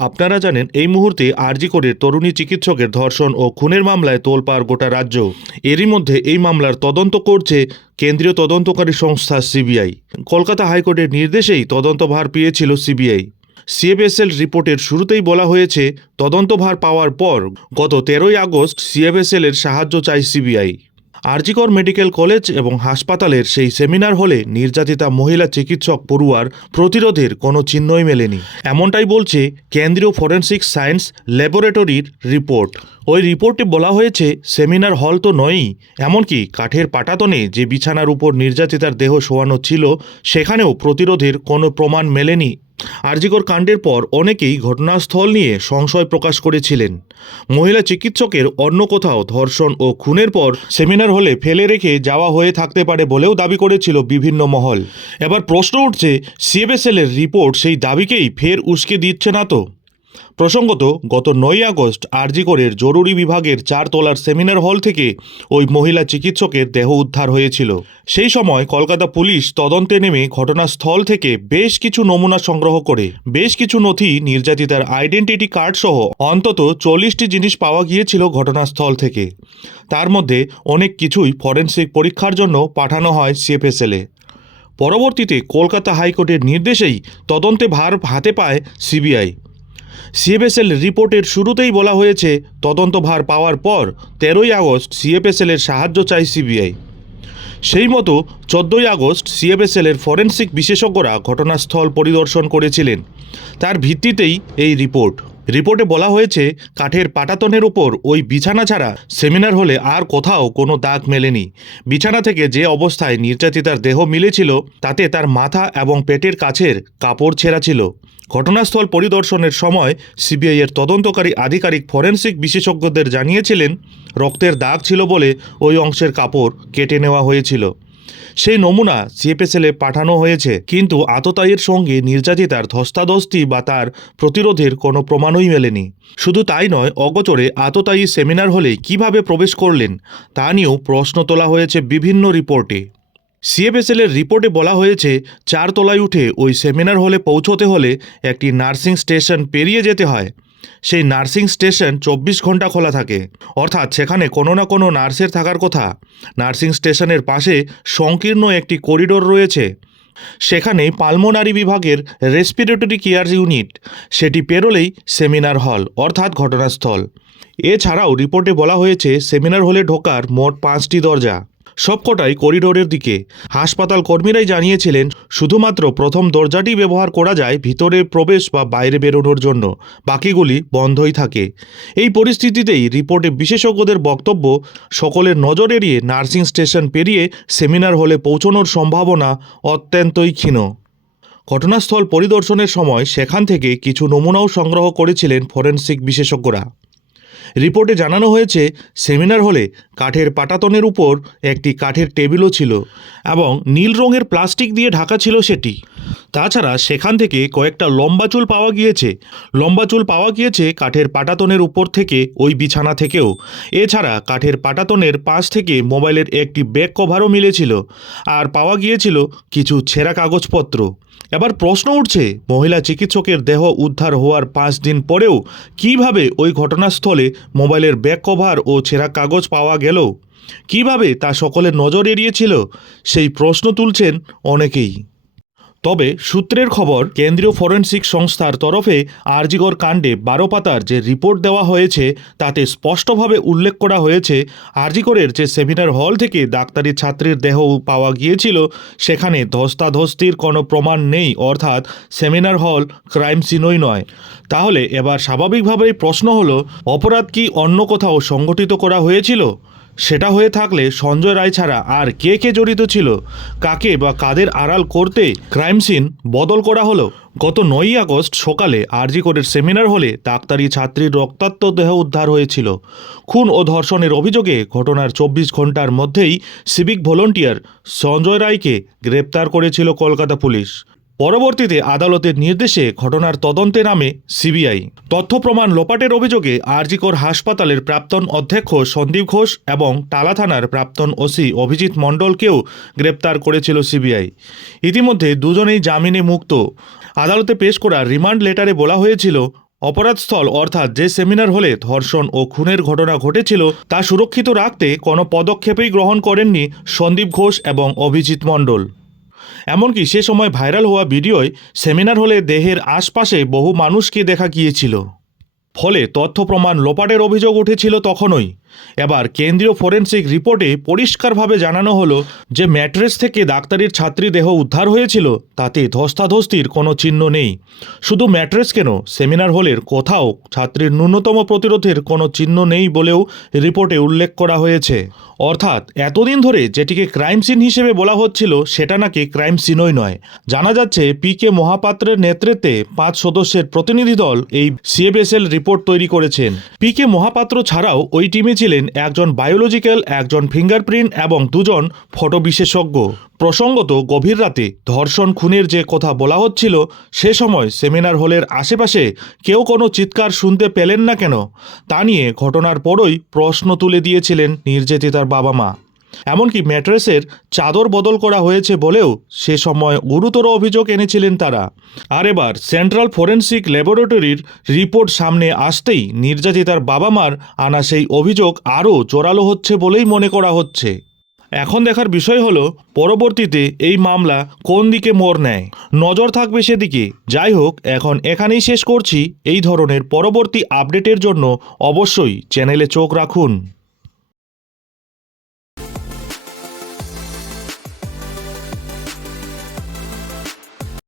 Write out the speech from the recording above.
আপনারা জানেন, এই মুহূর্তে আরজি করে তরুণী চিকিৎসকের ধর্ষণ ও খুনের মামলায় তোলপাড় গোটা রাজ্য। এরই মধ্যে এই মামলার তদন্ত করছে কেন্দ্রীয় তদন্তকারী সংস্থা সিবিআই। কলকাতা হাইকোর্টের নির্দেশেই তদন্তভার পেয়েছিল সিবিআই। সিএফএসএল রিপোর্টের শুরুতেই বলা হয়েছে, তদন্তভার পাওয়ার পর গত তেরোই আগস্ট সিএফএসএল এর সাহায্য চায় সিবিআই। আরজিকর মেডিকেল কলেজ এবং হাসপাতালের সেই সেমিনার হলে নির্যাতিতা মহিলা চিকিৎসক পড়ুয়ার প্রতিরোধের কোনো চিহ্নই মেলেনি। এমনটাই বলছে কেন্দ্রীয় ফরেন্সিক সায়েন্স ল্যাবরেটরির রিপোর্ট। ওই রিপোর্টে বলা হয়েছে, সেমিনার হল তো নয়ই, এমনকি কাঠের পাটাতনে যে বিছানার উপর নির্যাতিতার দেহ শোয়ানো ছিল, সেখানেও প্রতিরোধের কোনো প্রমাণ মেলেনি আরজিকর কাণ্ডের পর অনেকেই ঘটনাস্থল নিয়ে সংশয় প্রকাশ করেছিলেন। মহিলা চিকিৎসকের অন্য কোথাও ধর্ষণ ও খুনের পর সেমিনার হলে ফেলে রেখে যাওয়া হয়ে থাকতে পারে বলেও দাবি করেছিল বিভিন্ন মহল। এবার প্রশ্ন উঠছে, সিএবএসএল এর রিপোর্ট সেই দাবিকেই ফের উস্কে দিচ্ছে না তো? প্রসঙ্গত, গত নয় আগস্ট আরজিকরের জরুরি বিভাগের চার তলার সেমিনার হল থেকে ওই মহিলা চিকিৎসকের দেহ উদ্ধার হয়েছিল। সেই সময় কলকাতা পুলিশ তদন্তে নেমে ঘটনাস্থল থেকে বেশ কিছু নমুনা সংগ্রহ করে। বেশ কিছু নথি, নির্যাতিতার আইডেন্টিটি কার্ড সহ অন্তত চল্লিশটি জিনিস পাওয়া গিয়েছিল ঘটনাস্থল থেকে। তার মধ্যে অনেক কিছুই ফরেনসিক পরীক্ষার জন্য পাঠানো হয় সিএফএসএলে পরবর্তীতে কলকাতা হাইকোর্টের নির্দেশেই তদন্তে ভার হাতে পায় সিবিআই। সিএফএসএল রিপোর্টের শুরুতেই বলা হয়েছে, তদন্তভার পাওয়ার পর তেরোই আগস্ট সিএফএসএল এর সাহায্য চায় সিবিআই। সেই মতো চোদ্দোই আগস্ট সিএফএসএল এর ফরেনসিক বিশেষজ্ঞরা ঘটনাস্থল পরিদর্শন করেছিলেন। তার ভিত্তিতেই এই রিপোর্ট। রিপোর্টে বলা হয়েছে, কাঠের পাটাতনের উপর ওই বিছানা ছাড়া সেমিনার হলে আর কোথাও কোনো দাগ মেলেনি। বিছানা থেকে যে অবস্থায় নির্যাতিতার দেহ মিলেছিল, তাতে তার মাথা এবং পেটের কাছের কাপড় ছেঁড়া ছিল। ঘটনাস্থল পরিদর্শনের সময় সিবিআই এর তদন্তকারী আধিকারিক ফরেন্সিক বিশেষজ্ঞদের জানিয়েছিলেন, রক্তের দাগ ছিল বলে ওই অংশের কাপড় কেটে নেওয়া হয়েছিল। সেই নমুনা সিএফএসএলে পাঠানো হয়েছে, কিন্তু আততায়ীর সঙ্গে নির্যাতিতার ধস্তাধস্তি বা তার প্রতিরোধের কোনো প্রমাণই মেলেনি। শুধু তাই নয়, অগোচরে আততায়ী সেমিনার হলে কীভাবে প্রবেশ করলেন, তা নিয়েও প্রশ্ন তোলা হয়েছে বিভিন্ন রিপোর্টে। সিএফএসএল এর রিপোর্টে বলা হয়েছে চার তলায় উঠে ওই সেমিনার হলে পৌঁছতে হলে একটি নার্সিং স্টেশন পেরিয়ে যেতে হয়। সেই নার্সিং স্টেশন চব্বিশ ঘণ্টা খোলা থাকে। অর্থাৎ সেখানে কোনো না কোনো নার্সের থাকার কথা। নার্সিং স্টেশনের পাশে সংকীর্ণ একটি করিডোর রয়েছে। সেখানে পালমোনারি বিভাগের রেসপিরেটরি কেয়ার ইউনিট। সেটি পেরোলেই সেমিনার হল, অর্থাৎ ঘটনাস্থল। এছাড়াও রিপোর্টে বলা হয়েছে, সেমিনার হলে ঢোকার মোট পাঁচটি দরজা। সবকটাই করিডোরের দিকে। হাসপাতাল কর্মীরাই জানিয়েছিলেন, শুধুমাত্র প্রথম দরজাটি ব্যবহার করা যায় ভিতরে প্রবেশ বা বাইরে বেরোনোর জন্য। বাকিগুলি বন্ধই থাকে। এই পরিস্থিতিতেই রিপোর্টে বিশেষজ্ঞদের বক্তব্য, সকলের নজর এড়িয়ে নার্সিং স্টেশন পেরিয়ে সেমিনার হলে পৌঁছানোর সম্ভাবনা অত্যন্তই ক্ষীণ। ঘটনাস্থল পরিদর্শনের সময় সেখান থেকে কিছু নমুনাও সংগ্রহ করেছিলেন ফরেনসিক বিশেষজ্ঞরা। রিপোর্টে জানানো হয়েছে, সেমিনার হলে কাঠের পাটাতনের উপর একটি কাঠের টেবিলও ছিল এবং নীল রঙের প্লাস্টিক দিয়ে ঢাকা ছিল সেটি। তাছাড়া সেখান থেকে কয়েকটা লম্বা চুল পাওয়া গিয়েছে। লম্বা চুল পাওয়া গিয়েছে কাঠের পাটাতনের উপর থেকে, ওই বিছানা থেকেও। এছাড়া কাঠের পাটাতনের পাশ থেকে মোবাইলের একটি ব্যাক কভারও মিলেছিল আর পাওয়া গিয়েছিল কিছু ছেঁড়া কাগজপত্র। এবার প্রশ্ন উঠছে, মহিলা চিকিৎসকের দেহ উদ্ধার হওয়ার পাঁচ দিন পরেও কীভাবে ওই ঘটনাস্থলে মোবাইলের ব্যাক কভার ও ছেঁড়া কাগজ পাওয়া গেল? কীভাবে তা সকলের নজর এড়িয়েছিল? সেই প্রশ্ন তুলছেন অনেকেই। তবে সূত্রের খবর, কেন্দ্রীয় ফরেন্সিক সংস্থার তরফে আরজিগর কাণ্ডে বারো পাতার যে রিপোর্ট দেওয়া হয়েছে, তাতে স্পষ্টভাবে উল্লেখ করা হয়েছে, আরজিকরের যে সেমিনার হল থেকে ডাক্তারি ছাত্রীর দেহ পাওয়া গিয়েছিল, সেখানে ধস্তাধস্তির কোনো প্রমাণ নেই, অর্থাৎ সেমিনার হল ক্রাইম সিনই নয়। তাহলে এবার স্বাভাবিকভাবেই প্রশ্ন হলো, অপরাধ কি অন্য কোথাও সংগঠিত করা হয়েছিল? সেটা হয়ে থাকলে সঞ্জয় রায় ছাড়া আর কে কে জড়িত ছিল, কাকে বা কাদের আড়াল করতে ক্রাইম সিন বদল করা হলো? গত নয়ই আগস্ট সকালে আরজি কোরের সেমিনার হলে ডাক্তারি ছাত্রীর রক্তাক্ত দেহ উদ্ধার হয়েছিল। খুন ও ধর্ষণের অভিযোগে ঘটনার চব্বিশ ঘণ্টার মধ্যেই সিভিক ভলেন্টিয়ার সঞ্জয় রায়কে গ্রেপ্তার করেছিল কলকাতা পুলিশ। পরবর্তীতে আদালতের নির্দেশে ঘটনার তদন্তে নামে সিবিআই। তথ্য প্রমাণ লোপাটের অভিযোগে আরজিকর হাসপাতালের প্রাক্তন অধ্যক্ষ সন্দীপ ঘোষ এবং টালা থানার প্রাক্তন ওসি অভিজিৎ মণ্ডলকেও গ্রেপ্তার করেছিল সিবিআই। ইতিমধ্যে দুজনেই জামিনে মুক্ত। আদালতে পেশ করা রিমান্ড লেটারে বলা হয়েছিল, অপরাধস্থল অর্থাৎ যে সেমিনার হলে ধর্ষণ ও খুনের ঘটনা ঘটেছিল তা সুরক্ষিত রাখতে কোনো পদক্ষেপই গ্রহণ করেননি সন্দীপ ঘোষ এবং অভিজিৎ মণ্ডল। এমনকি সে সময় ভাইরাল হওয়া ভিডিওয় সেমিনার হলে দেহের আশপাশে বহু মানুষকে দেখা গিয়েছিল। ফলে তথ্য প্রমাণ লোপাটের অভিযোগ উঠেছিল তখনই। এবার কেন্দ্রীয় ফরেনসিক রিপোর্টে পরিষ্কারভাবে জানানো হলো যে ম্যাট্রেস থেকে ডাক্তারির ছাত্রী দেহ উদ্ধার হয়েছিল, তাতে ধস্তাধস্তির কোনো চিহ্ন নেই। শুধু ম্যাট্রেস কেন, সেমিনার হলের কোথাও ছাত্রীর ন্যূনতম প্রতিরোধের কোনো চিহ্ন নেই বলেও রিপোর্টে উল্লেখ করা হয়েছে। অর্থাৎ এতদিন ধরে যেটিকে ক্রাইম সিন হিসেবে বলা হচ্ছিল, সেটা নাকি ক্রাইম সিনই নয়। জানা যাচ্ছে, পি কে মহাপাত্রের নেতৃত্বে পাঁচ সদস্যের প্রতিনিধি দল এই সিএফএসএল রিপোর্ট তৈরি করেছেন। পি কে মহাপাত্র ছাড়াও ওই টিমে ছিলেন একজন বায়োলজিক্যাল একজন ফিঙ্গারপ্রিন্ট এবং দুজন ফটো বিশেষজ্ঞ। প্রসঙ্গত, গভীর রাতে ধর্ষণ খুনের যে কথা বলা হচ্ছিল, সে সময় সেমিনার হলের আশেপাশে কেউ কোনো চিৎকার শুনতে পেলেন না কেন? তা নিয়ে ঘটনার পরই প্রশ্ন তুলে দিয়েছিলেন নির্যাতিতার বাবা মা। এমনকি ম্যাট্রেসের চাদর বদল করা হয়েছে বলেও সে সময় গুরুতর অভিযোগ এনেছিলেন তারা। আর এবার সেন্ট্রাল ফরেন্সিক ল্যাবরেটরির রিপোর্ট সামনে আসতেই নির্যাতিতার বাবা মার আনা সেই অভিযোগ আরও জোরালো হচ্ছে বলেই মনে করা হচ্ছে। এখন দেখার বিষয় হলো, পরবর্তীতে এই মামলা কোন দিকে মোড় নেয়? নজর থাকবে সেদিকে। যাই হোক, এখন এখানেই শেষ করছি। এই ধরনের পরবর্তী আপডেটের জন্য অবশ্যই চ্যানেলে চোখ রাখুন।